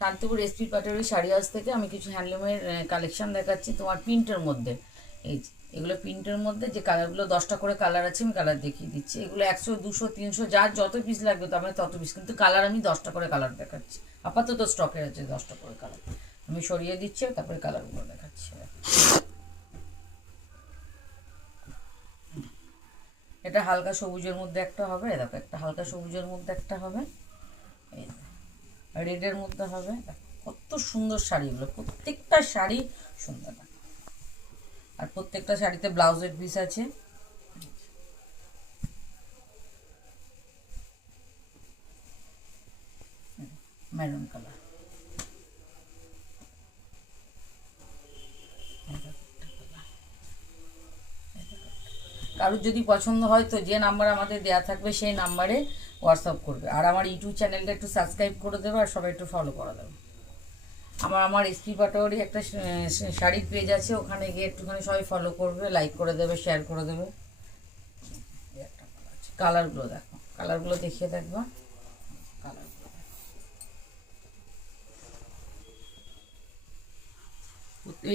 Shantipur SP পাটের sari house থেকে আমি কিছু হ্যান্ডলুমের কালেকশন দেখাচ্ছি তোমার প্রিন্টের মধ্যে। এই যে এগুলো প্রিন্টের মধ্যে যে কালারগুলো 10টা করে কালার আছে, আমি কালার দেখিয়ে দিচ্ছি। এগুলো 100, 200, 300 যার যত পিস লাগবে তো আমরা তত পিস, কিন্তু কালার আমি 10টা করে কালার দেখাচ্ছি। আপাতত স্টকের আছে 10টা করে কালার, আমি সরিয়ে দিচ্ছি তারপরে কালারগুলো দেখাচ্ছি। এটা হালকা সবুজের মধ্যে একটা হবে, দেখো একটা হালকা সবুজের মধ্যে একটা হবে, এই রেডের মধ্যে হবে। কত সুন্দর শাড়িগুলো, প্রত্যেকটা শাড়ি সুন্দর। আর প্রত্যেকটা শাড়িতে ব্লাউজের পিস আছে। মেরুন কালার, কারোর যদি পছন্দ হয় তো যে নাম্বার আমাদের দেয়া থাকবে সেই নাম্বারে হোয়াটসঅ্যাপ করবে। আর আমার ইউটিউব চ্যানেলটা একটু সাবস্ক্রাইব করে দেবে আর সবাই একটু ফলো করে দেবে। আমার এসপি পাটোয়ারি একটা শাড়ির পেজ আছে, ওখানে গিয়ে একটুখানি সবাই ফলো করবে, লাইক করে দেবে, শেয়ার করে দেবে। কালারগুলো দেখো, কালারগুলো দেখিয়ে দেখবা।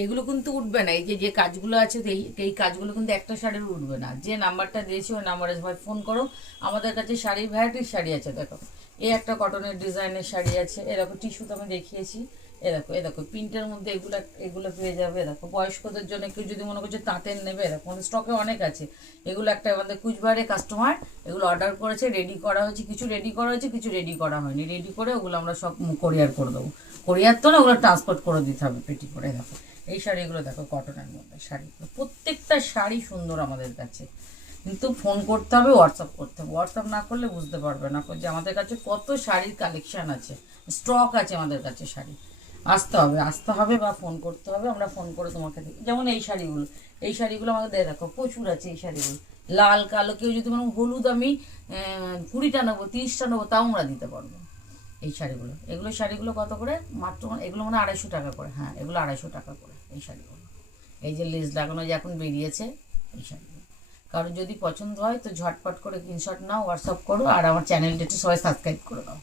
এগুলো কিন্তু উঠবে না, এই যে যে কাজগুলো আছে এই কাজগুলো কিন্তু একটা শাড়ির উঠবে না। যে নাম্বারটা দিয়েছি ওই নাম্বারে সবাই ফোন করো। আমাদের কাছে শাড়ি ভ্যারাইটির শাড়ি আছে, দেখো এই একটা কটনের ডিজাইনের শাড়ি আছে, এরকম টিস্যু তো আমি দেখিয়েছি। এ দেখো প্রিন্টের মধ্যে এগুলো এগুলো পেয়ে যাবে। দেখো বয়স্কদের জন্য কেউ যদি মনে করছে তাঁতের নেবে, এরকম স্টকে অনেক আছে। এগুলো একটা আমাদের কুচবিহারে কাস্টমার এগুলো অর্ডার করেছে, রেডি করা হয়েছে, কিছু রেডি করা হয়েছে, কিছু রেডি করা হয়নি। রেডি করে ওগুলো আমরা সব কোরিয়ার করে দেবো। কোরিয়ার তো না, ওগুলো ট্রান্সপোর্ট করে দিতে হবে পেটি করে। দেখো এই শাড়িগুলো দেখো কটনের মধ্যে শাড়িগুলো, প্রত্যেকটা শাড়ি সুন্দর আমাদের কাছে। কিন্তু ফোন করতে হবে, হোয়াটসঅ্যাপ করতে হবে। হোয়াটসঅ্যাপ না করলে বুঝতে পারবে না যে আমাদের কাছে কত শাড়ির কালেকশন আছে, স্টক আছে আমাদের কাছে শাড়ি। আসতে হবে বা ফোন করতে হবে, আমরা ফোন করে তোমাকে দিই। যেমন এই শাড়িগুলো আমাদের দেখো প্রচুর আছে। এই শাড়িগুলো লাল কালো, কেউ যদি মানে হলুদ আমি 20টা নেবো, 30টা নেবো, তাও আমরা দিতে পারবো। এই শাড়িগুলো, শাড়িগুলো কত করে? মাত্র এগুলো মানে 250 টাকা করে। হ্যাঁ, এগুলো 250 টাকা করে এই শাড়িগুলো। এই যে লেস লাগানো যে এখন বেরিয়েছে এই শাড়িগুলো। কারণ যদি পছন্দ হয় তো ঝটপট করে স্ক্রিনশট নাও, হোয়াটসঅ্যাপ করো, আর আমার চ্যানেলটা একটু সবাই সাবস্ক্রাইব করে দাও।